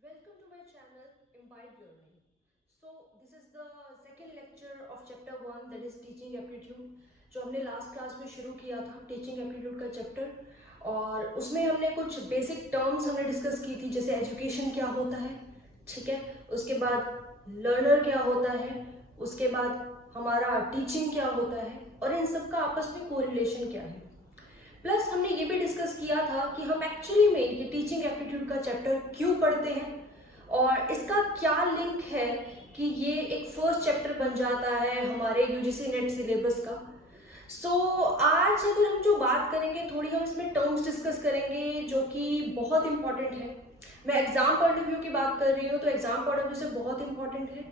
Welcome to my channel Imbibe Learning. So this is the second lecture of chapter 1 that is teaching aptitude जो हमने last class में शुरू किया था teaching aptitude का chapter. और उसमें हमने कुछ बेसिक टर्म्स हमने डिस्कस की थी, जैसे एजुकेशन क्या होता है, ठीक है, उसके बाद लर्नर क्या होता है, उसके बाद हमारा टीचिंग क्या होता है और इन सब का आपस में कोरिलेशन क्या है। प्लस हमने ये भी डिस्कस किया था कि हम एक्चुअली में ये टीचिंग एप्टीट्यूड का चैप्टर क्यों पढ़ते हैं और इसका क्या लिंक है कि ये एक फर्स्ट चैप्टर बन जाता है हमारे यूजीसी नेट सिलेबस का। आज अगर हम जो बात करेंगे, थोड़ी हम इसमें टर्म्स डिस्कस करेंगे जो कि बहुत इंपॉर्टेंट है। मैं एग्जाम पॉइंट ऑफ व्यू की बात कर रही हूँ तो एग्जाम पॉइंट ऑफ व्यू से बहुत इंपॉर्टेंट है।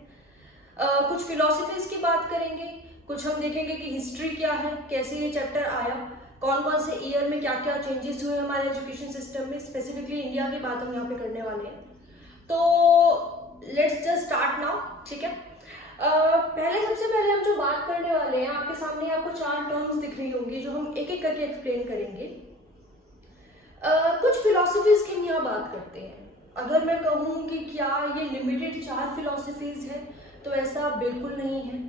कुछ फिलोसफीज की बात करेंगे, कुछ हम देखेंगे कि हिस्ट्री क्या है, कैसे ये चैप्टर आया, कौन कौन से ईयर में क्या क्या चेंजेस हुए हमारे एजुकेशन सिस्टम में, स्पेसिफिकली इंडिया की बात हम यहाँ पे करने वाले हैं। तो लेट्स जस्ट स्टार्ट नाउ, ठीक है। सबसे पहले हम जो बात करने वाले हैं, आपके सामने आपको 4 टर्म्स दिख रही होंगी जो हम एक एक करके एक्सप्लेन करेंगे। कुछ फिलोसफीज की हम यहाँ बात करते हैं। अगर मैं कहूँ कि क्या ये लिमिटेड 4 फिलोसफीज है तो ऐसा बिल्कुल नहीं है।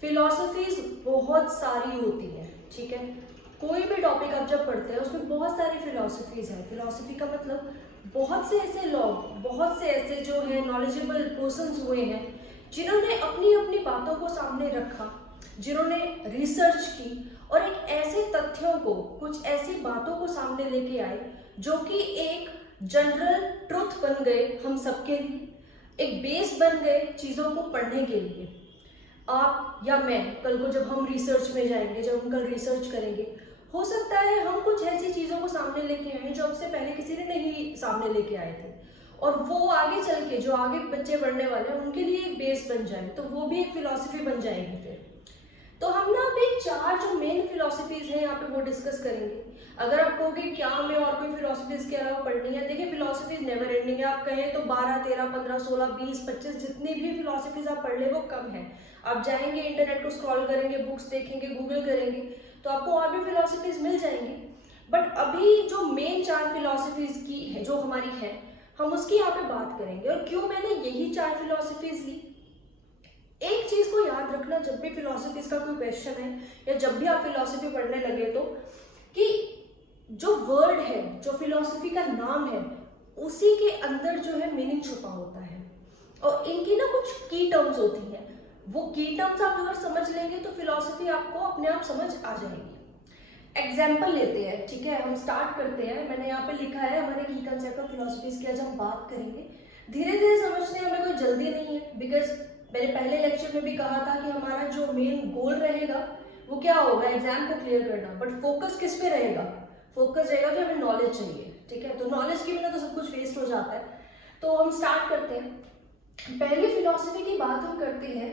फिलोसफीज बहुत सारी होती हैं, ठीक है। कोई भी टॉपिक आप जब पढ़ते हैं उसमें बहुत सारी फिलोसफीज हैं। फिलोसफी का मतलब बहुत से ऐसे लोग, बहुत से ऐसे जो है नॉलेजेबल पर्सन्स हुए हैं जिन्होंने अपनी अपनी बातों को सामने रखा, जिन्होंने रिसर्च की और एक ऐसे तथ्यों को, कुछ ऐसी बातों को सामने लेके आए जो कि एक जनरल ट्रुथ बन गए हम सबके लिए, एक बेस बन गए चीज़ों को पढ़ने के लिए। आप या मैं कल को जब हम रिसर्च में जाएंगे, जब हम कल रिसर्च करेंगे, हो सकता है हम कुछ ऐसी चीज़ों को सामने लेके आए जो हमसे पहले किसी ने नहीं सामने लेके आए थे, और वो आगे चल के जो आगे बच्चे पढ़ने वाले हैं उनके लिए एक बेस बन जाए, तो वो भी एक फिलॉसफी बन जाएगी फिर। तो हम ना अभी 4 जो मेन फिलोसफीज हैं यहाँ पे वो डिस्कस करेंगे। अगर आप कहोगे क्या हमें और कोई फिलोसफीज के अलावा पढ़नी है, देखिए फिलोसफीज नेवर एंडिंग है। आप कहें तो 12, 13, 15, 16, 20, 25 जितनी भी फिलोसफीज आप पढ़ ले वो कम है। आप जाएंगे इंटरनेट को स्क्रॉल करेंगे, बुक्स देखेंगे, गूगल करेंगे तो आपको और भी फिलोसफीज मिल जाएंगी। बट अभी जो मेन 4 फिलोसफीज की है जो हमारी है, हम उसकी यहाँ पे बात करेंगे। और क्यों मैंने यही 4 फिलोसफीज ली, एक चीज को याद रखना जब भी फिलोसफीज का कोई क्वेश्चन है या जब भी आप फिलोसफी पढ़ने लगे तो, कि जो वर्ड है, जो फिलोसफी का नाम है, उसी के अंदर जो है मीनिंग छुपा होता है और इनकी ना कुछ की टर्म्स होती हैं। वो की टर्म्स आप अगर समझ लेंगे तो फिलोसफी आपको अपने आप समझ आ जाएगी। एग्जाम्पल लेते हैं, ठीक है, हम स्टार्ट करते हैं। मैंने यहाँ पे लिखा है हमारे की कंसेप्ट ऑफ फिलोसफीज की आज हम बात करेंगे। धीरे धीरे समझने हमें कोई जल्दी नहीं है, बिकॉज मैंने पहले लेक्चर में भी कहा था कि हमारा जो मेन गोल रहेगा वो क्या होगा, एग्जाम को क्लियर करना। बट फोकस किस पे रहेगा, फोकस रहेगा कि हमें नॉलेज चाहिए, ठीक है। तो नॉलेज के बिना तो सब कुछ वेस्ट हो जाता है। तो हम स्टार्ट करते हैं। पहली फिलोसफी की बात हम करते हैं,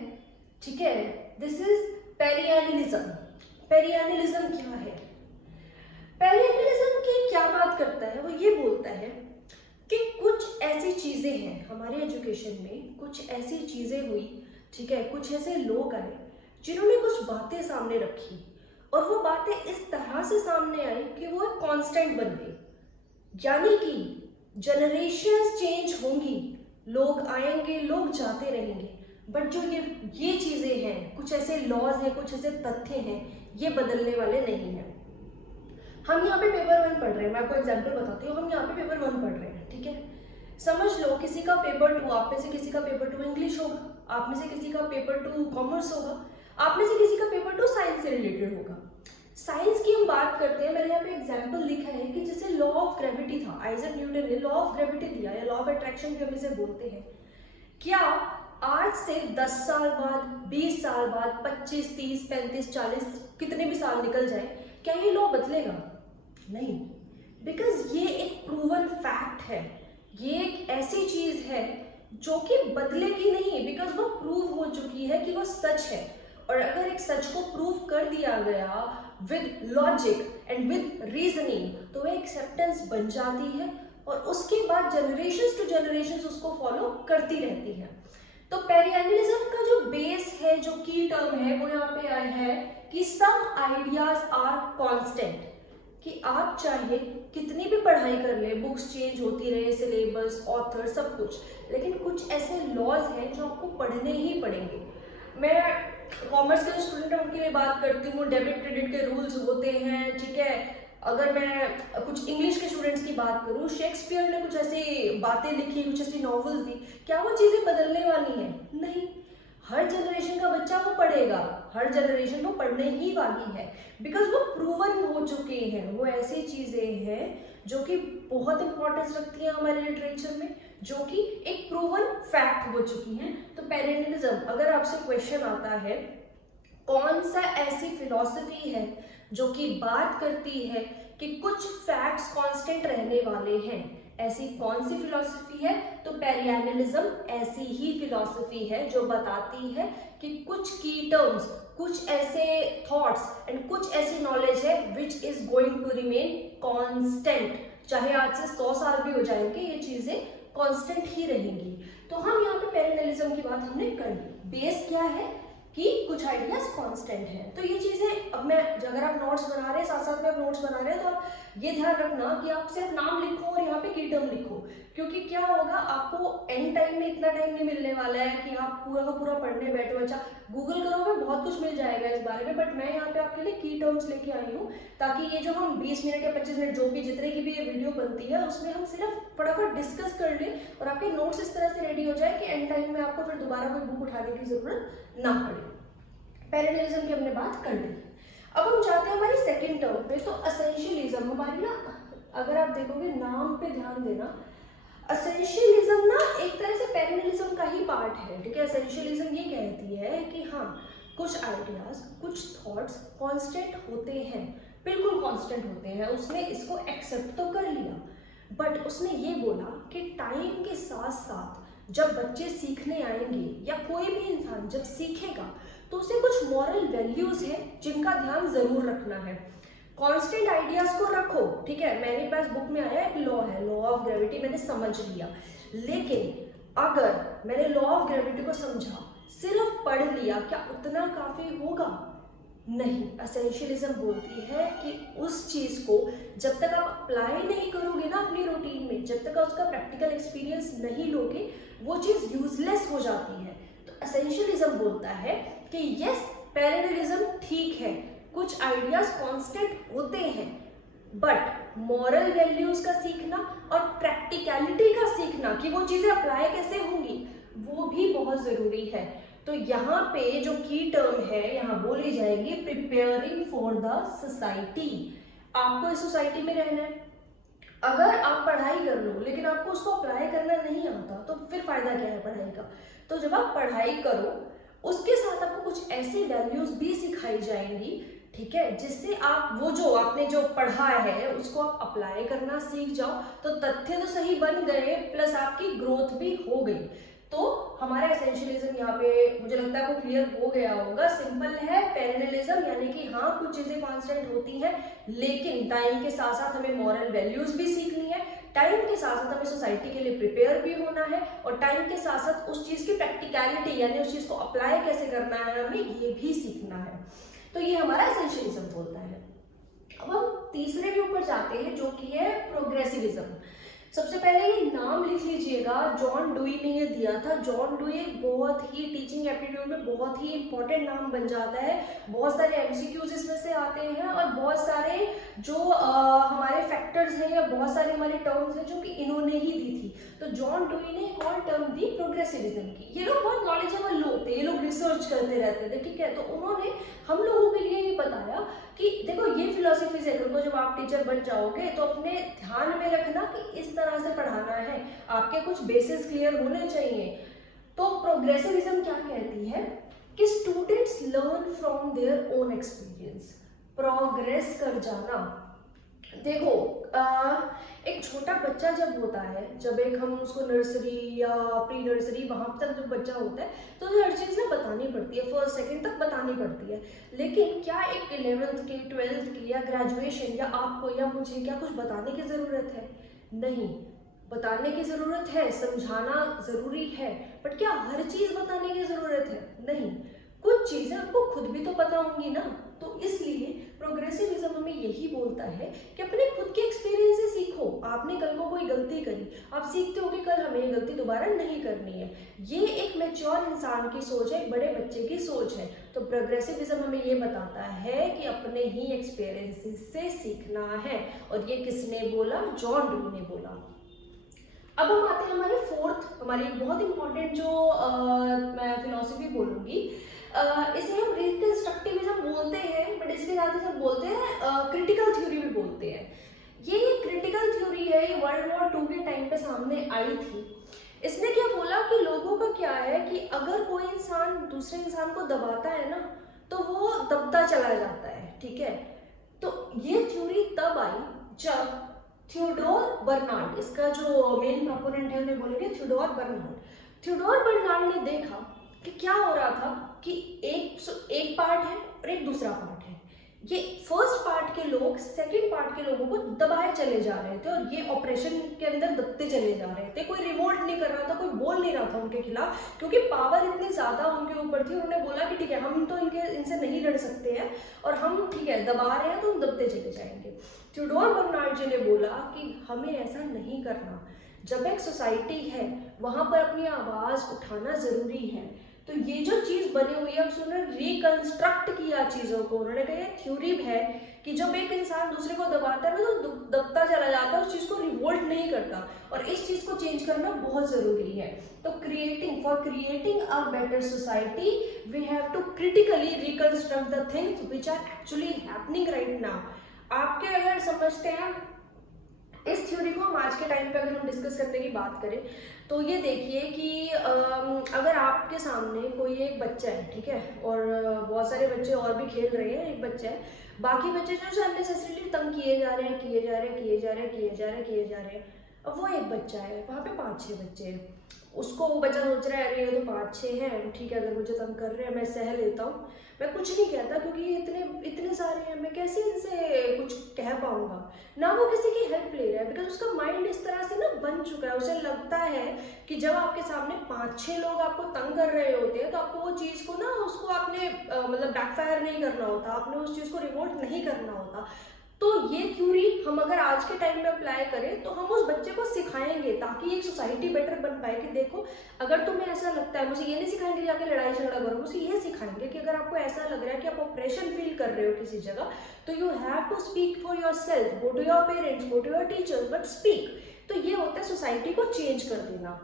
ठीक है। This is पेरियानिलिज्म। पेरियानिलिज्म क्या है? पेरियानिलिज्म की क्या बात करता है, वो ये बोलता है कि कुछ ऐसी चीजें हैं हमारे एजुकेशन में, कुछ ऐसी चीजें हुई, ठीक है, कुछ ऐसे लोग आए जिन्होंने कुछ बातें सामने रखी और वो बातें इस तरह से सामने आई कि वो एक कांस्टेंट बन गई। यानी कि जनरेशंस चेंज होंगी, लोग आएंगे, लोग जाते रहेंगे, बट जो ये चीजें हैं, कुछ ऐसे लॉज हैं, कुछ ऐसे तथ्य हैं, ये बदलने वाले नहीं हैं। हम यहाँ पे पेपर 1 पढ़ रहे हैं, मैं आपको एग्जांपल बताती हूँ। हम यहाँ पे पेपर 1 पढ़ रहे हैं, ठीक है। समझ लो किसी का पेपर 2, आप में से किसी का पेपर 2 इंग्लिश होगा, आप में से किसी का पेपर 2 कॉमर्स होगा, आप में से किसी का पेपर 2 साइंस से रिलेटेड होगा। साइंस की हम बात करते हैं, मैंने यहाँ पे एग्जाम्पल लिखा है कि जैसे लॉ ऑफ ग्रेविटी था, आइजैक न्यूटन ने लॉ ऑफ ग्रेविटी दिया या लॉ ऑफ अट्रैक्शन भी हम इसे बोलते हैं। क्या आज से 10 साल बाद, 20 साल बाद, 25, 30, 35, 40 कितने भी साल निकल जाए, क्या ये लॉ बदलेगा? नहीं, बिकॉज ये एक प्रूवन फैक्ट है। ये एक ऐसी चीज है जो कि बदलेगी नहीं, बिकॉज वो प्रूव हो चुकी है कि वो सच है। और अगर एक सच को प्रूव कर दिया गया with logic and with reasoning तो वह एक्सेप्टेंस बन जाती है और उसके बाद जनरेशंस टू जनरेशंस उसको फॉलो करती रहती है। तो पेरियानिलिज्म का जो बेस है, जो की टर्म है, वो यहाँ पे आया है कि सम आइडियाज आर कांस्टेंट। कि आप चाहे कितनी भी पढ़ाई कर ले, बुक्स चेंज होती रहे, सिलेबस, ऑथर, सब कुछ, लेकिन कुछ ऐसे लॉज हैं जो आपको पढ़ने ही पड़ेंगे। मैं कॉमर्स के जो स्टूडेंट हैं उनके लिए बात करती हूँ, डेबिट क्रेडिट के रूल्स होते हैं, ठीक है। अगर मैं कुछ इंग्लिश के स्टूडेंट्स की बात करूँ, शेक्सपियर ने कुछ ऐसी बातें लिखी, कुछ ऐसी नॉवेल्स दी, क्या वो चीज़ें बदलने वाली हैं? नहीं। हर जनरेशन का बच्चा वो पढ़ेगा, हर जनरेशन वो पढ़ने ही वाली है, बिकॉज वो प्रूवन हो चुके हैं। वो ऐसी चीज़ें हैं जो कि बहुत इंपॉर्टेंस रखती हैं हमारे लिटरेचर में, जो कि एक प्रूवन फैक्ट हो चुकी हैं। तो पेरेंटलिज्म, अगर आपसे क्वेश्चन आता है कौन सा ऐसी फिलॉसफी है जो कि बात करती है कि कुछ फैक्ट्स कांस्टेंट रहने वाले हैं, ऐसी कौन सी फिलॉसफी है? तो पेरियानिज्म ऐसी ही फिलॉसफी है जो बताती है कि कुछ की टर्म्स, कुछ ऐसे थॉट्स एंड कुछ ऐसी नॉलेज है which is going to remain constant. चाहे आज से 100 साल भी हो जाएंगे, ये चीजें कांस्टेंट ही रहेंगी। तो हम यहाँ पे पेरियानिज्म की बात हमने कर ली। बेस क्या है कि कुछ आइडियाज कांस्टेंट हैं। तो ये चीजें, अब मैं, अगर आप नोट्स बना रहे हैं, साथ साथ में आप नोट्स बना रहे हैं, तो आप ये ध्यान रखना कि आप सिर्फ नाम लिखो और यहाँ पे की टर्म लिखो, क्योंकि क्या होगा, आपको एंड टाइम में इतना टाइम नहीं मिलने वाला है कि आप पूरा का पूरा पढ़ने बैठो। अच्छा, गूगल करोगे बहुत कुछ मिल जाएगा इस बारे में, बट मैं यहाँ पे आपके लिए की टर्म्स लेके आई हूँ, ताकि ये जो हम 20 मिनट या 25 मिनट जो भी जितने की भी ये वीडियो बनती है, उसमें हम सिर्फ फटाफट डिस्कस कर लें और आपके नोट्स इस तरह से रेडी हो जाए कि एंड टाइम में आपको फिर दोबारा कोई बुक उठाने की जरूरत ना पड़े। पेरियानिज्म की हमने बात कर ली। अब हम जाते हैं हमारी सेकंड टर्म पे। तो एसेंशियलिज्म हमारी ना, अगर आप देखोगे नाम पे ध्यान देना, एसेंशियलिज्म ना एक तरह से पेरियानिज्म का ही पार्ट है, ठीक है। एसेंशियलिज्म ये कहती है कि हाँ, कुछ आइडियाज, कुछ थॉट्स कांस्टेंट होते हैं, बिल्कुल कांस्टेंट होते हैं। उसने इसको एक्सेप्ट तो कर लिया, बट उसने ये बोला कि टाइम के साथ साथ जब बच्चे सीखने आएंगे या कोई भी इंसान जब सीखेगा, तो उसे कुछ मॉरल वैल्यूज हैं जिनका ध्यान जरूर रखना है। कांस्टेंट आइडियाज को रखो, ठीक है। मेरे पास बुक में आया एक लॉ है, लॉ ऑफ ग्रेविटी, मैंने समझ लिया, लेकिन अगर मैंने लॉ ऑफ ग्रेविटी को समझा, सिर्फ पढ़ लिया, क्या उतना काफी होगा? नहीं। एसेंशियलिज्म बोलती है कि उस चीज को जब तक आप अप्लाई नहीं करोगे ना अपनी रूटीन में, जब तक आप उसका प्रैक्टिकल एक्सपीरियंस नहीं लोगे, वो चीज यूजलेस हो जाती है। तो एसेंशियलिज्म बोलता है कि यस, पेरियानिज्म ठीक है, कुछ आइडियाज कांस्टेंट होते हैं, बट मॉरल वैल्यूज का सीखना और प्रैक्टिकलिटी का सीखना कि वो चीजें अप्लाई कैसे होंगी, वो भी बहुत जरूरी है। तो यहाँ पे जो की टर्म है, यहाँ बोली जाएगी प्रिपेयरिंग फॉर द सोसाइटी। आपको इस सोसाइटी में रहना है, अगर आप पढ़ाई कर लो लेकिन आपको उसको अप्लाई करना नहीं आता, तो फिर फायदा क्या है पढ़ाई का? तो जब आप पढ़ाई करो, उसके साथ आपको कुछ ऐसी वैल्यूज भी सिखाई जाएंगी, ठीक है, जिससे आप वो जो आपने जो पढ़ा है उसको आप अप्लाई करना सीख जाओ। तो तथ्य तो सही बन गए, प्लस आपकी ग्रोथ भी हो गई। तो हमारा एसेंशियलिज्म यहाँ पे मुझे लगता है आपको क्लियर हो गया होगा। सिंपल है पेरियानिज्म, यानी कि हाँ, कुछ चीजें कांस्टेंट होती हैं, लेकिन टाइम के साथ साथ हमें मॉरल वैल्यूज भी सीखनी है, टाइम के साथ साथ हमें सोसाइटी के लिए प्रिपेयर भी होना है, और टाइम के साथ साथ उस चीज की प्रैक्टिकलिटी यानी उस चीज को अप्लाई कैसे करना है हमें ये भी सीखना है। तो ये हमारा एसेंशियलिज्म बोलता है। अब हम तीसरे के ऊपर जाते हैं जो कि है प्रोग्रेसिविज्म। सबसे पहले ये नाम लिख लीजिएगा, जॉन डुई ने ये दिया था। जॉन डुई बहुत ही टीचिंग एप्टीट्यूड में बहुत ही इंपॉर्टेंट नाम बन जाता है। बहुत सारे एमसीक्यूज इसमें से आते हैं और बहुत सारे जो हमारे फैक्टर्स हैं या बहुत सारे हमारे टर्म्स हैं जो कि इन्होंने ही दी थी। तो जॉन डुई ने एक और टर्म दी प्रोग्रेसिविज्म की। ये लोग बहुत नॉलेजेबल लोग थे, ये लोग रिसर्च करते रहते थे, ठीक है। तो उन्होंने हम लोगों के लिए ये बताया कि देखो ये फिलॉसफीज है, उनको जब आप टीचर बन जाओगे तो अपने ध्यान में रखना कि इस तरह से पढ़ाना है, आपके कुछ बेसिस क्लियर होने चाहिए। तो प्रोग्रेसिविज्म क्या कहती है कि students learn from their own experience, progress कर जाना। देखो एक छोटा बच्चा जब होता है, जब एक हम उसको नर्सरी या प्री नर्सरी वहां तक जब बच्चा होता है तो हर चीज़ ना बतानी पड़ती है, फर्स्ट सेकंड तक बतानी पड़ती है। लेकिन क्या एक 11th की 12th की या ग्रेजुएशन या आपको या मुझे क्या कुछ बताने की ज़रूरत है? नहीं, बताने की ज़रूरत है, समझाना ज़रूरी है, बट क्या हर चीज़ बताने की ज़रूरत है? नहीं। कुछ चीजें आपको खुद भी तो पता होंगी ना। तो इसलिए प्रोग्रेसिविज्म हमें यही बोलता है कि अपने खुद के एक्सपीरियंस से सीखो। आपने कल को कोई गलती करी, आप सीखते हो कि कल हमें ये गलती दोबारा नहीं करनी है। ये एक मैच्योर इंसान की सोच है, एक बड़े बच्चे की सोच है। तो प्रोग्रेसिविज्म हमें ये बताता है कि अपने ही एक्सपीरियंसेस से सीखना है। और ये किसने बोला? जॉन डुई ने बोला। अब हम आते हैं हमारे फोर्थ, हमारी बहुत इंपॉर्टेंट जो मैं फिलॉसफी बोलूँगी, इसे हम रिकंस्ट्रक्टिविज्म बोलते हैं, बट इसके साथ ही सब बोलते हैं क्रिटिकल थ्योरी भी बोलते हैं। ये क्रिटिकल थ्योरी है, ये वर्ल्ड वॉर 2 के टाइम पे सामने आई थी। इसने क्या बोला कि लोगों का क्या है कि अगर कोई इंसान दूसरे इंसान को दबाता है ना, तो वो दबता चला जाता है, ठीक है। तो ये थ्योरी तब आई जब थियोडोर बर्नार्ड, इसका जो मेन प्रोपोनेंट है उन्हें बोलेंगे थियोडोर बर्नार्ड। थियोडोर बर्नार्ड ने देखा कि क्या हो रहा था कि एक पार्ट है और एक दूसरा पार्ट है। ये फर्स्ट पार्ट के लोग सेकंड पार्ट के लोगों को दबाए चले जा रहे थे और ये ऑपरेशन के अंदर दबते चले जा रहे थे। कोई रिवोल्ट नहीं कर रहा था, कोई बोल नहीं रहा था उनके खिलाफ, क्योंकि पावर इतनी ज़्यादा उनके ऊपर थी। उन्होंने बोला कि ठीक है, हम तो इनसे नहीं लड़ सकते हैं और हम ठीक है दबा रहे हैं तो हम दबते चले जाएंगे। थियोडोर बर्नार्ड जी ने बोला कि हमें ऐसा नहीं करना। जब एक सोसाइटी है वहाँ पर अपनी आवाज़ उठाना ज़रूरी है। तो ये जो चीज़ बनी हुई है उसने रिकंस्ट्रक्ट किया चीज़ों को। उन्होंने कहा थ्योरी है कि जब एक इंसान दूसरे को दबाता है ना तो दबता चला जाता है, उस चीज़ को रिवोल्ट नहीं करता, और इस चीज़ को चेंज करना बहुत ज़रूरी है। तो for creating a better society we have to critically reconstruct the things which are actually happening right now. आपके अगर समझते हैं इस थ्योरी को हम आज के टाइम पे अगर हम डिस्कस करने की बात करें तो ये देखिए कि अगर आपके सामने कोई एक बच्चा है, ठीक है, और बहुत सारे बच्चे और भी खेल रहे हैं, एक बच्चा है, बाकी बच्चे जो अननेसेसरीली तंग किए जा रहे हैं। अब वो एक बच्चा है, वहाँ पे 5-6 बच्चे हैं। उसको वो बच्चा सोच रहा है अरे ये तो 5-6 हैं, ठीक है, अगर मुझे तंग कर रहे हैं मैं सह लेता हूँ, मैं कुछ नहीं कहता क्योंकि ये इतने सारे हैं, मैं कैसे इनसे कुछ कह पाऊंगा ना। वो किसी की हेल्प ले रहा है बिकॉज उसका माइंड इस तरह से ना बन चुका है। उसे लगता है कि जब आपके सामने 5-6 लोग आपको तंग कर रहे होते हैं तो आपको वो चीज़ को ना उसको आपने मतलब बैकफायर नहीं करना होता, आपने उस चीज़ को रिवोल्ट नहीं करना होता। तो ये थ्योरी हम अगर आज के टाइम में अप्लाई करें तो हम उस बच्चे को सिखाएंगे ताकि एक सोसाइटी बेटर बन पाए। कि देखो अगर तुम्हें ऐसा लगता है, मुझे ये नहीं सिखाएंगे जाके लड़ाई झगड़ा करो, मुझे ये सिखाएंगे कि अगर आपको ऐसा लग रहा है कि आप ऑपरेशन फील कर रहे हो किसी जगह, तो you have to speak for yourself, go to your parents, go to your teachers, but speak. तो ये होता है सोसाइटी को चेंज कर देना।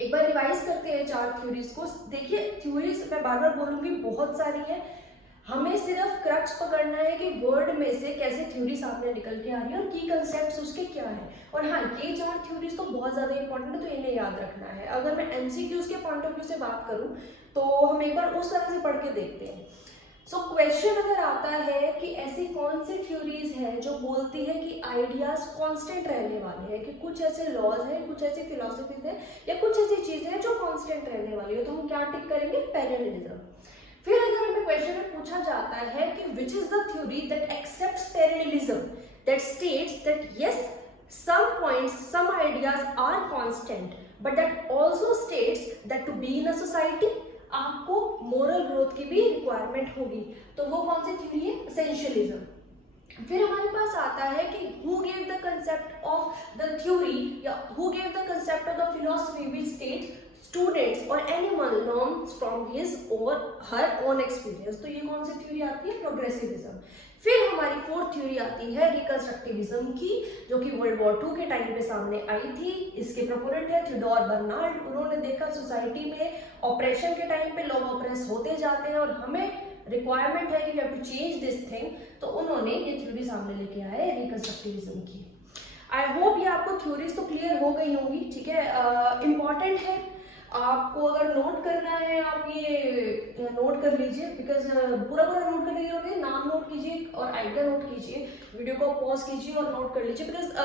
एक बार रिवाइज करते हैं 4 थ्योरीज को। देखिए थ्योरीज मैं बार बार बोलूंगी बहुत सारी है, हमें सिर्फ क्रक्स पकड़ना है कि वर्ड में से कैसे थ्योरी सामने निकल के आ रही है और की कंसेप्ट्स उसके क्या है। और हाँ, ये 4 थ्योरीज तो बहुत ज़्यादा इंपॉर्टेंट है, तो इन्हें याद रखना है। अगर मैं एमसीक्यूज के पॉइंट ऑफ व्यू से बात करूँ तो हम एक बार उस तरह से पढ़ के देखते हैं। सो क्वेश्चन अगर आता है कि ऐसी कौन सी थ्योरीज हैं जो बोलती हैं कि आइडियाज कांस्टेंट रहने वाले हैं, कि कुछ ऐसे लॉज हैं, कुछ ऐसी फिलॉसफीज हैं या कुछ ऐसी चीज़ें हैं जो कांस्टेंट रहने वाली है, तो हम क्या टिक करेंगे? पेरेललिज्म। फिर अगर हमें क्वेश्चन में पूछा जाता है कि which is the theory that accepts parallelism, that states that yes some points, some ideas are constant, but that also states that to be in a society आपको moral growth की भी requirement होगी, तो वो कौन सी थ्योरी है? Essentialism। फिर हमारे पास आता है कि who gave the concept of the theory या who gave the concept of the philosophy which states students or anyone learns from his or her own experience, तो ये कौन सी थ्योरी आती है? प्रोग्रेसिविज्म। फिर हमारी 4th थ्योरी आती है रिकंस्ट्रक्टिविज्म की, जो कि वर्ल्ड वॉर 2 के टाइम पे सामने आई थी। इसके प्रोपोनेंट है थियोडोर बर्नार्ड। उन्होंने देखा सोसाइटी में ऑपरेशन के टाइम पे लोग ऑपरेस होते जाते हैं और हमें रिक्वायरमेंट है कि we have to change this thing, तो उन्होंने ये थ्योरी सामने लेके आए रिकंस्ट्रक्टिविज्म की। आई होप ये आपको थ्योरीज तो क्लियर हो गई होंगी, ठीक है। इम्पॉर्टेंट है, आपको अगर नोट करना है आप ये नोट कर लीजिए, बिकॉज पूरा नोट करने की जरूरत है, नाम नोट कीजिए और आइडिया नोट कीजिए, वीडियो को पॉज कीजिए और नोट कर लीजिए। बिकॉज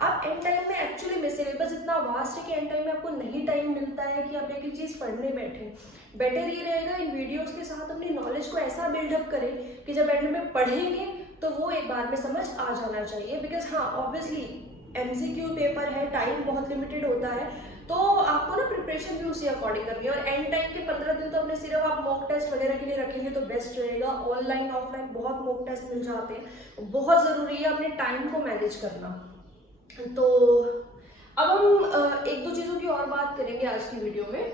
आप एंड टाइम में एक्चुअली में सिलेबस इतना वास्ट है कि एंड टाइम में आपको नहीं टाइम मिलता है कि आप एक चीज़ पढ़ने बैठे। बेटर ये रहेगा इन वीडियोज़ के साथ अपनी नॉलेज को ऐसा बिल्डअप करें कि जब एंड में पढ़ेंगे तो वो एक बार में समझ आ जाना चाहिए। बिकॉज हाँ, ऑब्वियसली MCQ पेपर है, टाइम बहुत लिमिटेड होता है, तो आपको ना प्रिपरेशन भी उसी अकॉर्डिंग करनी है। और एंड टाइम के 15 दिन तो अपने सिर्फ आप मॉक टेस्ट वगैरह के लिए रखेंगे तो बेस्ट रहेगा। ऑनलाइन ऑफलाइन बहुत मॉक टेस्ट मिल जाते हैं, बहुत ज़रूरी है अपने टाइम को मैनेज करना। तो अब हम एक दो चीज़ों की और बात करेंगे आज की वीडियो में।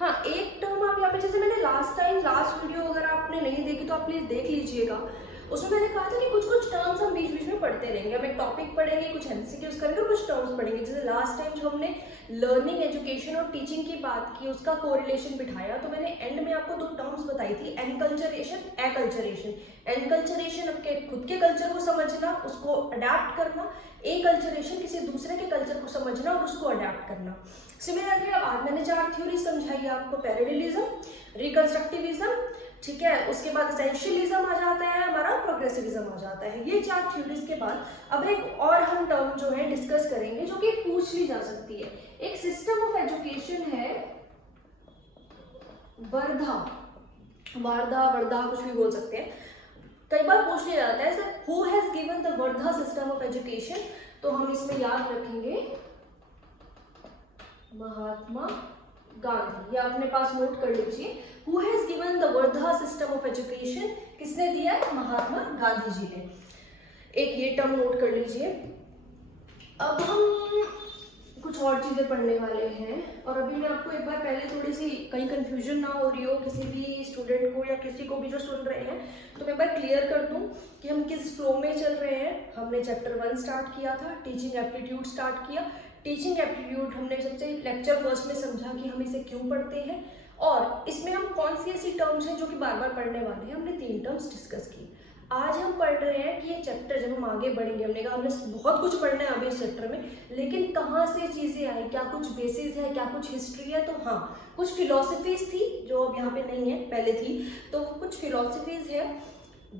हाँ, एक टर्म आप यहाँ पे, जैसे मैंने लास्ट वीडियो अगर आपने नहीं देखी तो आप प्लीज देख लीजिएगा। उसमें मैंने कहा था कि कुछ कुछ टर्म्स हम बीच बीच में पढ़ते रहेंगे। हम एक टॉपिक पढ़ेंगे, कुछ एमसीक्यूज करेंगे, कुछ टर्म्स पढ़ेंगे। जैसे लास्ट टाइम जो हमने लर्निंग, एजुकेशन और टीचिंग की बात की, उसका कोरिलेशन बिठाया, तो मैंने एंड में आपको 2 टर्म्स बताई थी, एनकल्चरेशन, एक्लचरेशन। एनकल्चरेशन आपके खुद के कल्चर को समझना, उसको अडेप्ट करना। एक्लचरेशन किसी दूसरे के कल्चर को समझना और उसको अडेप्ट करना। सिमिलरली अब आज मैंने 4 थ्योरी समझाई आपको, पैरेललिज्म, रिकंस्ट्रक्टिविज्म, ठीक है, उसके बाद एसेंशियलिज्म आ जाता है हमारा, प्रोग्रेसिविज्म आ जाता है। ये 4 थ्योरीज के बाद अब एक और हम टर्म जो है डिस्कस करेंगे जो कि पूछ ली जा सकती है। एक सिस्टम ऑफ एजुकेशन है वर्धा, वर्धा कुछ भी बोल सकते हैं, कई बार पूछ लिया जाता है sir who has given the Wardha system of education. तो हम इसमें याद रखेंगे महात्मा गांधी, या अपने पास नोट कर लीजिए, who has given the Wardha system of education, किसने दिया है, महात्मा गांधी जी ने। एक ये टर्म नोट कर लीजिए। अब हम कुछ और चीजें पढ़ने वाले हैं, और अभी मैं आपको एक बार पहले थोड़ी सी कहीं कंफ्यूजन ना हो रही हो किसी भी स्टूडेंट को या किसी को भी जो सुन रहे हैं, तो मैं एक बार क्लियर कर दूं कि हम किस फ्लो में चल रहे हैं। हमने चैप्टर 1 स्टार्ट किया था, टीचिंग एप्टीट्यूड स्टार्ट किया। टीचिंग एप्टीट्यूड हमने सबसे लेक्चर फर्स्ट में समझा कि हम इसे क्यों पढ़ते हैं, और इसमें हम कौन सी ऐसी टर्म्स हैं जो कि बार बार पढ़ने वाले हैं। हमने 3 टर्म्स डिस्कस की। आज हम पढ़ रहे हैं कि ये चैप्टर जब हम आगे बढ़ेंगे, हमने कहा हमने बहुत कुछ पढ़ना है अभी इस चैप्टर में, लेकिन कहाँ से चीज़ें आई, क्या कुछ बेसिस है, क्या कुछ हिस्ट्री है। तो हाँ, कुछ फिलॉसफीज थी जो अब यहाँ पे नहीं है, पहले थी, तो कुछ फिलॉसफीज है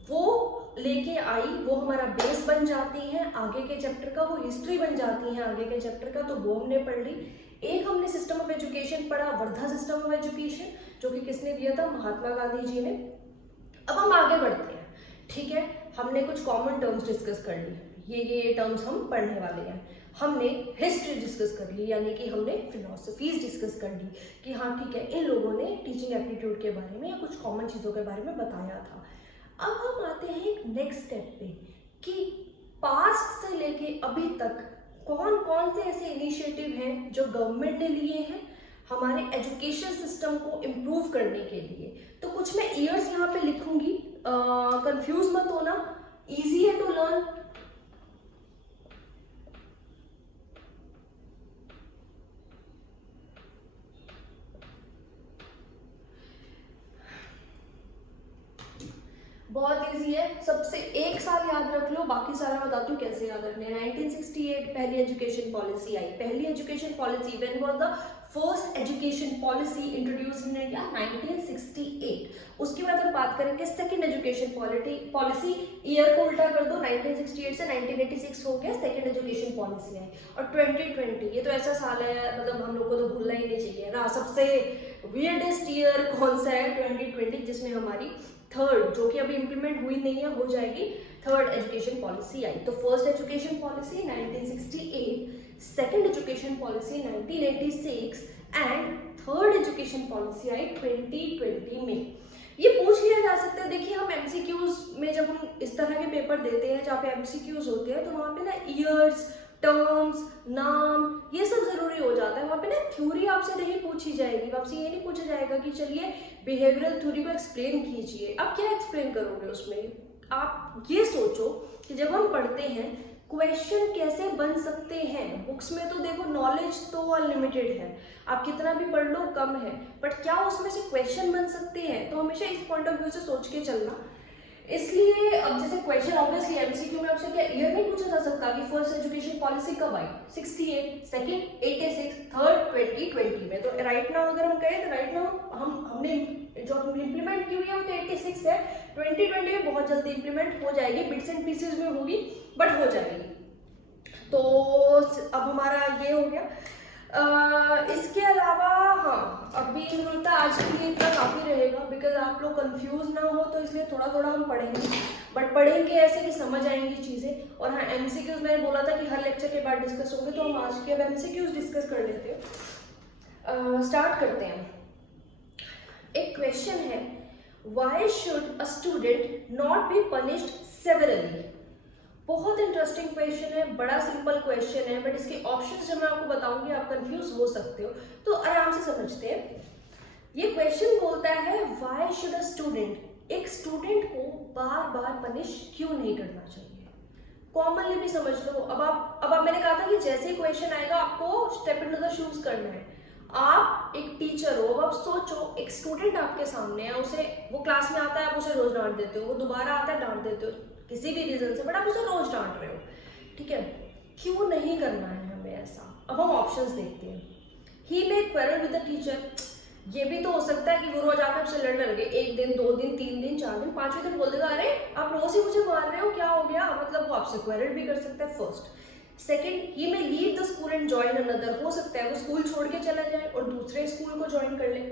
वो लेके आई, वो हमारा बेस बन जाती हैं आगे के चैप्टर का, वो हिस्ट्री बन जाती हैं आगे के चैप्टर का, तो वो हमने पढ़ ली। एक हमने सिस्टम ऑफ एजुकेशन पढ़ा, वर्धा सिस्टम ऑफ एजुकेशन, जो कि किसने दिया था, महात्मा गांधी जी ने। अब हम आगे बढ़ते हैं, ठीक है, हमने कुछ कॉमन टर्म्स डिस्कस कर ली, ये टर्म्स हम पढ़ने वाले हैं। हमने हिस्ट्री डिस्कस कर ली, यानी कि हमने फिलोसफीज डिस्कस कर ली कि हाँ ठीक है, इन लोगों ने टीचिंग एप्टीट्यूड के बारे में या कुछ कॉमन चीज़ों के बारे में बताया था। अब हम आते हैं एक नेक्स्ट स्टेप पे कि पास्ट से लेके अभी तक कौन कौन से ऐसे इनिशिएटिव हैं जो गवर्नमेंट ने लिए हैं हमारे एजुकेशन सिस्टम को इम्प्रूव करने के लिए। तो कुछ मैं ईयर्स यहाँ पे लिखूंगी, कंफ्यूज मत होना, इजी है टू लर्न। बहुत इजी है, सबसे एक साल याद रख लो, बाकी सारा बताती हूँ कैसे याद रखने। 1968 पहली एजुकेशन पॉलिसी आई। पहली education policy, when was the first education policy introduce in India, 1968। उसके बाद हम बात करेंगे सेकंड एजुकेशन पॉलिसी, ईयर को उल्टा कर दो, 1968 से 1986 हो गया, सेकंड एजुकेशन पॉलिसी आई। और 2020 ये तो ऐसा साल है, मतलब हम लोग को तो भूलना ही नहीं चाहिए ना। सबसे वियर्डेस्ट ईयर कौन सा है, 2020, जिसमें हमारी थर्ड, जो कि अभी इंप्लीमेंट हुई नहीं है, हो जाएगी, थर्ड एजुकेशन पॉलिसी आई। तो first education policy 1968, second education policy 1986 and third education policy आई 2020 में। ये पूछ लिया जा सकता है, देखिए हम एमसीक्यूज में जब हम इस तरह के पेपर देते हैं जहाँ पे एमसीक्यूज होते हैं, तो वहाँ पे ना ईयर्स, टर्म्स, नाम, ये सब जरूरी हो जाता है। वहाँ पे ना थ्योरी आपसे नहीं पूछी जाएगी, आपसे ये नहीं पूछा जाएगा कि चलिए बिहेवियरल थ्योरी को एक्सप्लेन कीजिए। आप क्या एक्सप्लेन करोगे उसमें? आप ये सोचो कि जब हम पढ़ते हैं क्वेश्चन कैसे बन सकते हैं। बुक्स में तो देखो नॉलेज तो अनलिमिटेड है, आप कितना भी पढ़ लो कम है, बट क्या उसमें से क्वेश्चन बन सकते हैं? तो हमेशा इस पॉइंट ऑफ व्यू से सोच के चलना। इसलिए अब जैसे क्वेश्चन ऑब्वियसली एमसीक्यू में आपसे क्या ईयर नहीं पूछा जा सकता कि फर्स्ट एजुकेशन पॉलिसी कब आई, 68, सेकंड 86, थर्ड 2020 में। तो राइट नाउ अगर हम कहें तो राइट नाउ हमने जो इम्प्लीमेंट की हुई है वो तो 86 है, 2020 में बहुत जल्दी इम्प्लीमेंट हो जाएगी, बिट्स एंड पीसेज में होगी बट हो जाएगी। तो अब हमारा ये हो गया। इसके अलावा हाँ, अभी मुझे लगता है आज के लिए इतना काफ़ी रहेगा, बिकॉज आप लोग कंफ्यूज ना हो, तो इसलिए थोड़ा थोड़ा हम पढ़ेंगे, बट पढ़ेंगे ऐसे कि समझ आएंगी चीज़ें। और हाँ, एमसीक्यूज मैंने बोला था कि हर लेक्चर के बाद डिस्कस होंगे, तो हम आज के अब एमसीक्यूज डिस्कस कर लेते हैं। स्टार्ट करते हैं। एक क्वेश्चन है, why should a student not be punished severally. बहुत इंटरेस्टिंग क्वेश्चन है, बड़ा सिंपल क्वेश्चन है, बट इसके ऑप्शंस जब मैं आपको बताऊंगी आप कंफ्यूज हो सकते हो, तो आराम से समझते हैं। ये क्वेश्चन बोलता है, व्हाई शुड अ स्टूडेंट, एक स्टूडेंट को बार बार पनिश क्यों नहीं करना चाहिए। कॉमनली भी समझ लो। अब मैंने कहा था कि जैसे ही क्वेश्चन आएगा आपको स्टेप इनटू द शूज करना है। आप एक टीचर हो, अब आप सोचो एक स्टूडेंट आपके सामने है, उसे वो क्लास में आता है, आप उसे रोज डांट देते हो, वो दोबारा आता है डांट देते हो किसी भी रीजन से, बट आप उसे रोज डांट रहे हो, ठीक है। क्यों नहीं करना है हमें ऐसा। अब हम ऑप्शंस देखते हैं। ही मे क्वेरल विद द टीचर, ये भी तो हो सकता है कि वो रोज आकर आपसे लड़ने लगे, 1 दिन 2 दिन 3 दिन 4 दिन 5वें दिन बोल देगा, अरे आप रोज ही मुझे मार रहे हो, क्या हो गया, मतलब वो आपसे क्वेरल भी कर सकता है। First. Second, he may leave the school and join another, हो सकता है वो स्कूल छोड़ के चला जाए और दूसरे स्कूल को ज्वाइन कर ले।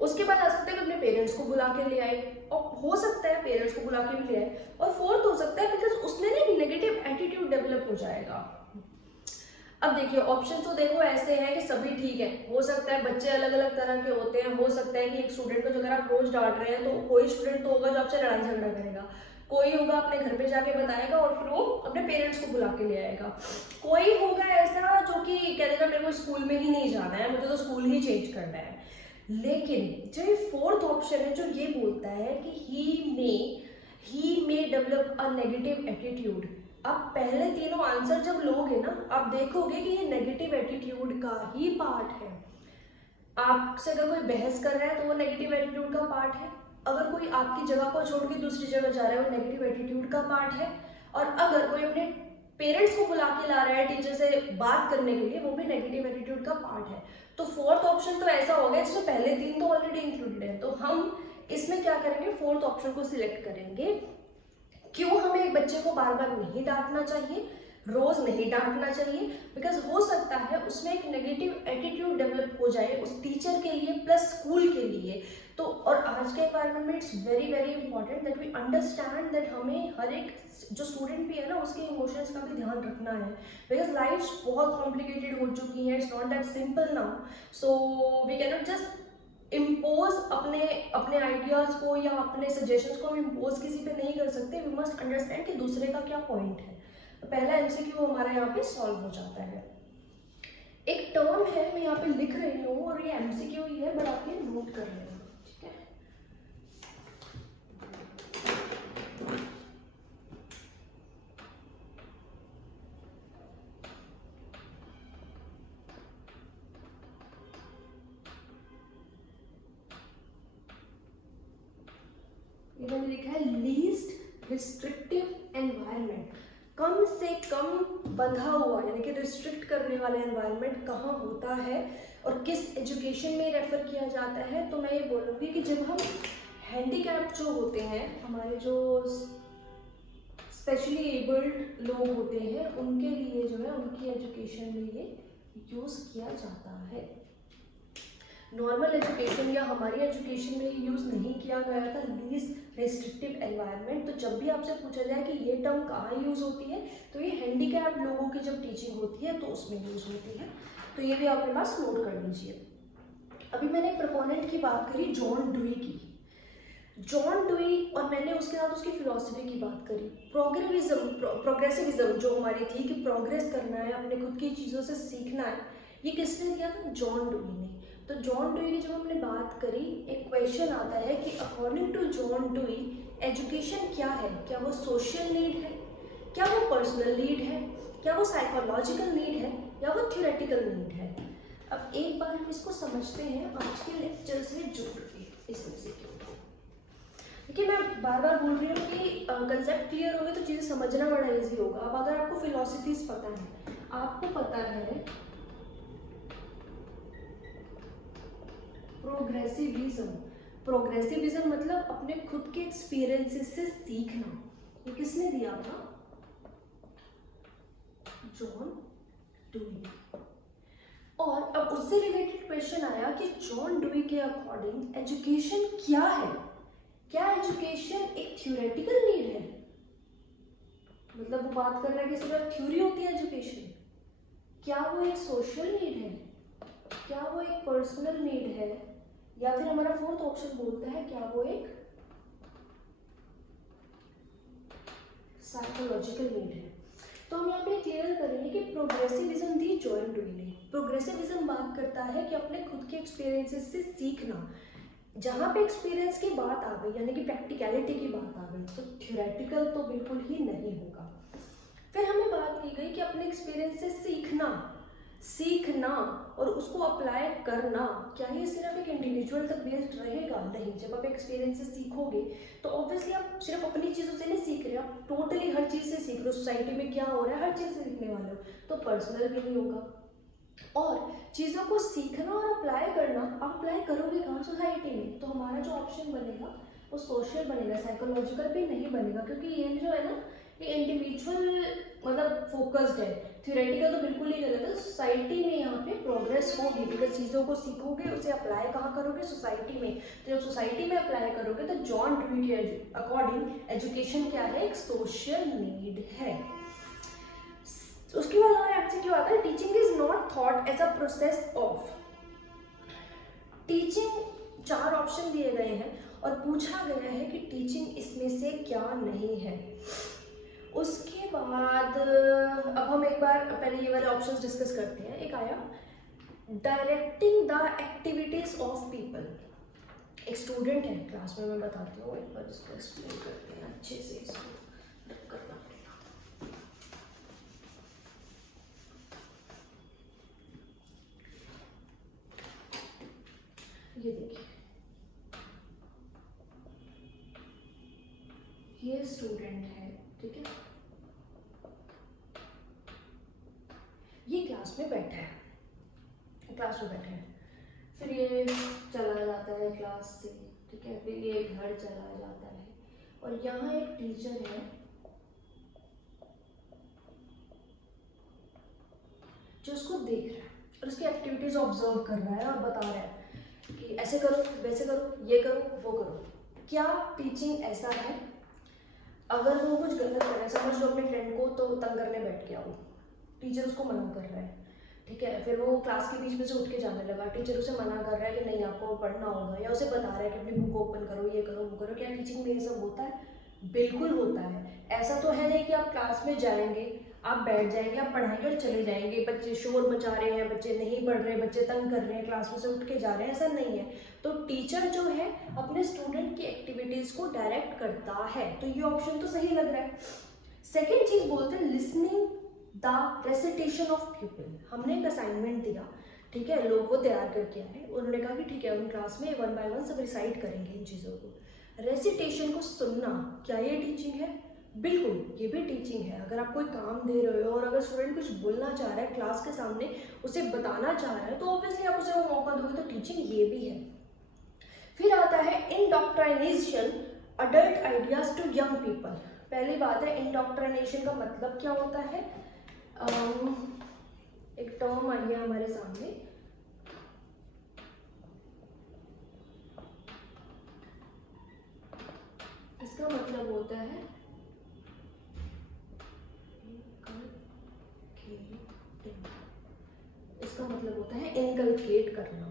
उसके बाद आ सकता है कि अपने पेरेंट्स को बुला के ले आए, और हो सकता है पेरेंट्स को बुला के भी ले आए। और फोर्थ हो सकता है बिकॉज उसने ना एक नेगेटिव एटीट्यूड डेवलप हो जाएगा। अब देखिए ऑप्शन तो देखो ऐसे हैं कि सभी ठीक है, हो सकता है बच्चे अलग अलग तरह के होते हैं, हो सकता है कि एक स्टूडेंट को जो अगर आप रोज डांट रहे हैं तो कोई स्टूडेंट तो होगा जो आपसे लड़ाई झगड़ा करेगा, कोई होगा अपने घर पे जाके बताएगा और फिर वो अपने पेरेंट्स को बुला के ले आएगा, कोई होगा ऐसा जो कि कह देगा मेरे को स्कूल में ही नहीं जाना है, मुझे तो स्कूल ही चेंज करना है। लेकिन जो ये फोर्थ ऑप्शन है जो ये बोलता है कि ही मे डेवलप अ नेगेटिव एटीट्यूड। अब पहले तीनों आंसर जब लोगे ना, आप देखोगे कि ये नेगेटिव एटीट्यूड का ही पार्ट है। आपसे अगर कोई बहस कर रहा है तो वो नेगेटिव एटीट्यूड का पार्ट है, अगर कोई आपकी जगह को छोड़ के दूसरी जगह जा रहा है वो नेगेटिव एटीट्यूड का पार्ट है, और अगर कोई अपने पेरेंट्स को बुला के ला रहा है टीचर से बात करने के लिए, वो भी नेगेटिव एटीट्यूड का पार्ट है। तो फोर्थ ऑप्शन तो ऐसा हो गया जिसमें पहले 3 तो ऑलरेडी इंक्लूडेड है, तो हम इसमें क्या करेंगे, फोर्थ ऑप्शन को सिलेक्ट करेंगे। क्यों हमें एक बच्चे को बार बार नहीं डांटना चाहिए, रोज नहीं डांटना चाहिए, बिकॉज हो सकता है उसमें एक नेगेटिव एटीट्यूड डेवलप हो जाए उस टीचर के लिए प्लस स्कूल के लिए। तो और आज के एनवायरनमेंट में it's very very important that we understand that हमें हर एक जो स्टूडेंट भी है ना उसके इमोशंस का भी ध्यान रखना है, बिकॉज लाइफ बहुत कॉम्प्लिकेटेड हो चुकी है, it's not that simple now, so we can not just impose अपने आइडियाज को या अपने सजेशंस को हम इम्पोज किसी पे नहीं कर सकते। वी मस्ट अंडरस्टैंड कि दूसरे का क्या पॉइंट है। तो पहला एमसीक्यू हमारा यहाँ पे सॉल्व हो जाता है। एक टर्म है, मैं यहाँ पे लिख रही हूँ और ये एमसीक्यू ही है, बट आप ये नोट कर लेना, ठीक है। ये मैंने लिखा है लीस्ट रिस्ट्रिक्टिव एनवायरनमेंट, कम से कम बंधा हुआ यानी कि रिस्ट्रिक्ट करने वाला एनवायरनमेंट कहाँ होता है और किस एजुकेशन में रेफर किया जाता है। तो मैं ये बोलूँगी कि जब हम हैंडीकैप जो होते हैं, हमारे जो स्पेशली एबल्ड लोग होते हैं, उनके लिए जो है उनकी एजुकेशन में ये यूज़ किया जाता है। नॉर्मल एजुकेशन या हमारी एजुकेशन में यूज़ नहीं किया गया था लीस्ट रेस्ट्रिक्टिव एनवायरनमेंट। तो जब भी आपसे पूछा जाए कि ये टर्म कहाँ यूज़ होती है, तो ये हैंडीकैप लोगों की जब टीचिंग होती है तो उसमें यूज़ होती है। तो ये भी अपने पास नोट कर लीजिए। अभी मैंने एक प्रोपोनेंट की बात करी जॉन डुई की, जॉन डुई, और मैंने उसके साथ उसकी फिलॉसफी की बात करी। प्रोग्रेसिविज्म जो हमारी थी कि प्रोग्रेस करना है, अपने खुद की चीज़ों से सीखना है, ये किसने दिया था, जॉन डुई ने। तो जॉन डुई की जब हमने बात करी, एक क्वेश्चन आता है कि according to John Dewey education क्या है, क्या वो सोशल नीड है, क्या वो पर्सनल नीड है, क्या वो साइकोलॉजिकल नीड है, या वो थ्योरेटिकल नीड है। अब एक बार हम इसको समझते हैं आज के लेक्चर से जुड़ के इस एमसीक्यू को। देखिए मैं बार बार बोल रही हूँ कि कंसेप्ट क्लियर होंगे तो चीज़ें समझना बड़ा इजी होगा। अब अगर आपको फिलॉसफीज पता है, आपको पता है प्रोग्रेसिविज्म मतलब अपने खुद के एक्सपीरियंसेस से सीखना, ये किसने दिया था, जॉन डुई। और अब उससे रिलेटेड क्वेश्चन आया कि जॉन डुई के अकॉर्डिंग एजुकेशन क्या है? क्या एजुकेशन एक थ्योरेटिकल नीड है? मतलब वो बात कर रहा है कि सिर्फ थ्योरी होती है एजुकेशन? क्या वो एक सोशल नीड है? क्या वो एक पर्सनल नीड है? या फिर हमारा फोर्थ ऑप्शन बोलता है क्या वो एक साइकोलॉजिकल नीड है? तो हम यहाँ पे क्लियर करेंगे कि प्रोग्रेसिविज्म दी जॉन डुई ने। प्रोग्रेसिविज्म बात करता है कि अपने खुद के एक्सपीरियंसेस से सीखना। जहाँ पे एक्सपीरियंस की बात आ गई यानी कि प्रैक्टिकलिटी की बात आ गई तो थ्योरेटिकल तो बिल्कुल ही नहीं होगा। फिर हमें बात की गई कि अपने एक्सपीरियंस से सीखना और उसको अप्लाई करना, क्या ये सिर्फ एक इंडिविजुअल तक बेस्ड रहेगा? नहीं। जब आप एक्सपीरियंस से सीखोगे तो ऑब्वियसली आप सिर्फ अपनी चीज़ों से नहीं सीख रहे, आप टोटली हर चीज़ से सीख रहे हो। सोसाइटी में क्या हो रहा है हर चीज़ से सीखने वाले हो, तो पर्सनल भी नहीं होगा। और चीज़ों को सीखना और अप्लाई करना, आप अप्लाई करोगे कहाँ? सोसाइटी में। तो हमारा जो ऑप्शन बनेगा वो सोशल बनेगा, साइकोलॉजिकल भी नहीं बनेगा, क्योंकि ये जो है ना ये इंडिविजुअल मतलब फोकस्ड है। थ्योरेटिकल तो बिल्कुल ही गलत है। सोसाइटी में यहाँ पे प्रोग्रेस होगी, बिकॉज चीज़ों को सीखोगे उसे अप्लाई कहाँ करोगे? सोसाइटी में। तो जब सोसाइटी में अप्लाई करोगे तो जॉन डुई के अकॉर्डिंग एजुकेशन क्या है? एक सोशल नीड है। उसके बाद हमारे एमसीक्यू आता है, teaching is not thought as a process of. Teaching 4 option दिए गए हैं और पूछा गया है कि टीचिंग इसमें से क्या नहीं है। उसके बाद अब हम एक बार पहले ये वाले ऑप्शंस डिस्कस करते हैं। एक आया directing the activities of people. एक स्टूडेंट है क्लास में, मैं बताती हूँ एक बार इसको एक्सप्लेन करते हैं अच्छे से, इसको करना पड़ेगा। ये देखिए, ये स्टूडेंट है, ठीक है, ये क्लास में बैठा है, फिर ये चला जाता है क्लास से, ठीक है, फिर ये घर चला जाता है और यहाँ एक टीचर है जो उसको देख रहा है और उसकी एक्टिविटीज ऑब्जर्व कर रहा है और बता रहा है कि ऐसे करो, वैसे करो, ये करो, वो करो। क्या टीचिंग ऐसा है? अगर वो कुछ गलत कर रहा है, समझ लो अपने फ्रेंड को तो तंग करने बैठ गया, वो टीचर उसको मना कर रहा है, ठीक है, फिर वो क्लास के बीच में से उठ के जाने लगा, टीचर उसे मना कर रहा है कि नहीं आपको पढ़ना होगा, या उसे बता रहा है कि अपनी बुक ओपन करो, ये करो, वो करो। क्या टीचिंग में ये सब होता है? बिल्कुल होता है। ऐसा तो है नहीं कि आप क्लास में जाएंगे, आप बैठ जाएंगे, आप पढ़ाएंगे और चले जाएंगे, बच्चे शोर मचा रहे हैं, बच्चे नहीं पढ़ रहे, बच्चे तंग कर रहे हैं, क्लास में से उठ के जा रहे हैं, ऐसा नहीं है। तो टीचर जो है अपने स्टूडेंट की एक्टिविटीज़ को डायरेक्ट करता है, तो ये ऑप्शन तो सही लग रहा है। सेकेंड चीज़ बोलते हैं listening the recitation of people. हमने एक असाइनमेंट दिया, ठीक है, लोग वो तैयार करके आए, उन्होंने कहा कि ठीक है उन क्लास में 1 by 1 सब रिसाइट करेंगे इन चीज़ों को। रेसिटेशन को सुनना, क्या ये टीचिंग है? बिल्कुल, ये भी टीचिंग है। अगर आप कोई काम दे रहे हो और अगर स्टूडेंट कुछ बोलना चाह रहा है क्लास के सामने, उसे बताना चाह रहा है, तो ऑब्वियसली आप उसे वो मौका दोगे, तो टीचिंग ये भी है। फिर आता है indoctrination adult ideas to young people. पहली बात है, इंडॉक्ट्रिनेशन का मतलब क्या होता है? एक टर्म आई है हमारे सामने, इसका मतलब होता है इनकलकेट करना।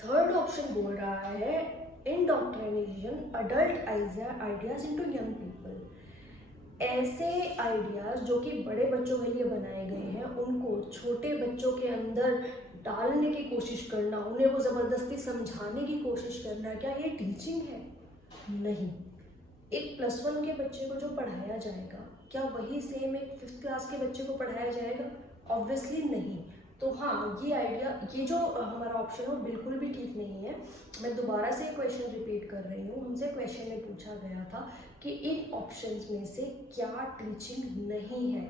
थर्ड ऑप्शन बोल रहा है indoctrination adult ideas into young people. ऐसे आइडियाज़ जो कि बड़े बच्चों के लिए बनाए गए हैं उनको छोटे बच्चों के अंदर डालने की कोशिश करना, उन्हें वो ज़बरदस्ती समझाने की कोशिश करना, क्या ये टीचिंग है? नहीं। एक +1 के बच्चे को जो पढ़ाया जाएगा, क्या वही सेम एक 5th क्लास के बच्चे को पढ़ाया जाएगा? ऑब्वियसली नहीं। तो हाँ, ये आइडिया, ये जो हमारा ऑप्शन है वो बिल्कुल भी ठीक नहीं है। मैं दोबारा से क्वेश्चन रिपीट कर रही हूँ। हमसे क्वेश्चन में पूछा गया था कि इन ऑप्शंस में से क्या टीचिंग नहीं है।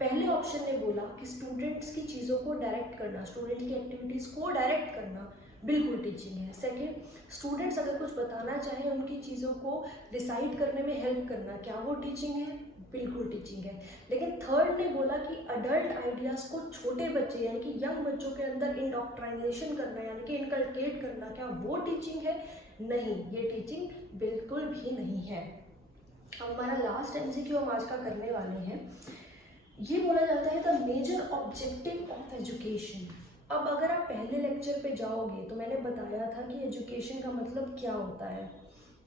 पहले ऑप्शन ने बोला कि स्टूडेंट्स की चीज़ों को डायरेक्ट करना, स्टूडेंट की एक्टिविटीज़ को डायरेक्ट करना बिल्कुल टीचिंग है। सेकेंड, स्टूडेंट्स अगर कुछ बताना चाहें उनकी चीज़ों को डिसाइड करने में हेल्प करना, क्या वो टीचिंग है? बिल्कुल टीचिंग है। लेकिन थर्ड ने बोला कि अडल्ट आइडियाज़ को छोटे बच्चे यानी कि यंग बच्चों के अंदर इंडोक्ट्राइनेशन करना यानी कि इनकलकेट करना, क्या वो टीचिंग है? नहीं, ये टीचिंग बिल्कुल भी नहीं है। हमारा लास्ट एमसीक्यू हम आज का करने वाले हैं। ये बोला जाता है the major objective of education. अब अगर आप पहले लेक्चर पे जाओगे तो मैंने बताया था कि एजुकेशन का मतलब क्या होता है।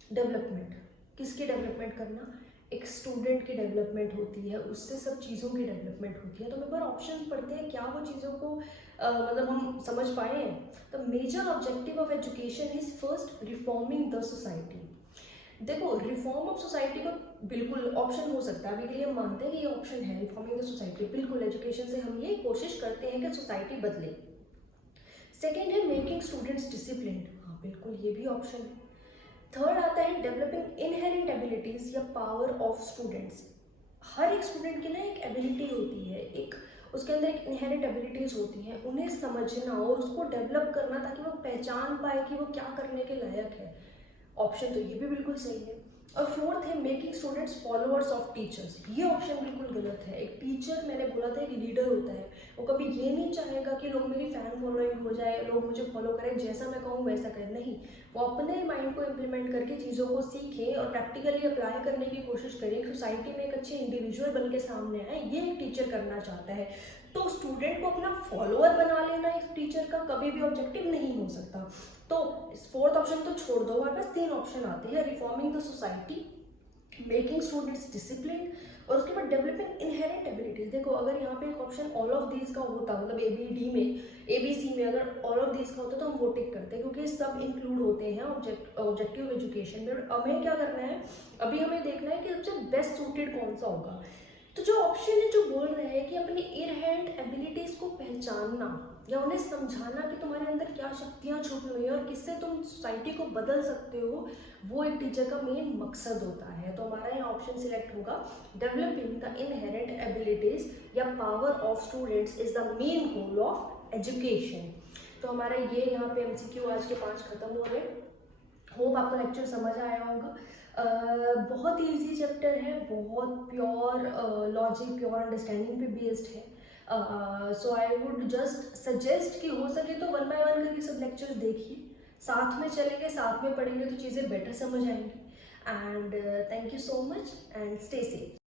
डेवलपमेंट, किसकी डेवलपमेंट करना? एक स्टूडेंट की डेवलपमेंट होती है, उससे सब चीज़ों की डेवलपमेंट होती है। तो हम एक बार ऑप्शन पढ़ते हैं, क्या वो चीज़ों को मतलब हम समझ पाए हैं। The major objective of education is first reforming the society. देखो, रिफॉर्म ऑफ सोसाइटी को बिल्कुल ऑप्शन हो सकता है, अभी के लिए हम मानते हैं कि ये ऑप्शन है, रिफॉर्मिंग द सोसाइटी। बिल्कुल, एजुकेशन से हम ये कोशिश करते हैं कि सोसाइटी बदले। सेकेंड है मेकिंग स्टूडेंट्स डिसिप्लिन। हाँ बिल्कुल, ये भी ऑप्शन है। थर्ड आता है डेवलपिंग इनहेरेंट एबिलिटीज या पावर ऑफ स्टूडेंट्स। हर एक स्टूडेंट की ना एक एबिलिटी होती है, एक उसके अंदर एक इनहेरेंट एबिलिटीज होती हैं, उन्हें समझना और उसको डेवलप करना ताकि वो पहचान पाए कि वो क्या करने के लायक है। ऑप्शन तो ये भी बिल्कुल सही है। और फोर्थ है making students followers of teachers. ये ऑप्शन बिल्कुल गलत है। एक टीचर, मैंने बोला था, एक लीडर होता है, वो कभी ये नहीं चाहेगा कि लोग मेरी फैन फॉलोइंग हो जाए, लोग मुझे फॉलो करें, जैसा मैं कहूँ वैसा करें। नहीं, वो अपने माइंड को इम्प्लीमेंट करके चीज़ों को सीखें और प्रैक्टिकली अप्लाई करने की कोशिश करें, सोसाइटी में एक अच्छे इंडिविजुअल बन के सामने आए। ये एक टीचर करना चाहता है। तो स्टूडेंट को अपना फॉलोअर बना लेना एक टीचर का कभी भी ऑब्जेक्टिव नहीं हो सकता। तो फोर्थ ऑप्शन तो छोड़ दो, हमारे पास तीन ऑप्शन आते हैं, reforming the society, making students discipline और उसके बाद डेवलपिंग इनहेरेंट एबिलिटीज। देखो, अगर यहाँ पे एक ऑप्शन ऑल ऑफ दीज का होता, मतलब ABD में, ABC में अगर ऑल ऑफ दीज का होता तो हम वो टिक करते, क्योंकि सब इंक्लूड होते हैं ऑब्जेक्टिव एजुकेशन में। और हमें क्या करना है, अभी हमें देखना है कि सबसे बेस्ट सूटेड कौन सा होगा। तो जो ऑप्शन है जो बोल रहे हैं कि अपनी इनहेरेंट एबिलिटीज को पहचानना या उन्हें समझाना कि तुम्हारे अंदर क्या शक्तियाँ छुपी हुई हैं और किससे तुम सोसाइटी को बदल सकते हो, वो एक टीचर का मेन मकसद होता है। तो हमारा यहाँ ऑप्शन सिलेक्ट होगा, डेवलपिंग द इनहेरेंट एबिलिटीज या power of students is the main goal of education. तो हमारा ये यहाँ पे MCQ आज के 5 खत्म हो गए। होप आपको लेक्चर समझ आया होगा। बहुत ही ईजी चैप्टर है, बहुत प्योर लॉजिक, प्योर अंडरस्टैंडिंग पे बेस्ड है। सो आई वुड जस्ट सजेस्ट कि हो सके तो 1 बाय 1 करके सब लेक्चर्स देखिए, साथ में चलेंगे, साथ में पढ़ेंगे तो चीज़ें बेटर समझ आएंगी। And thank you so much and stay safe.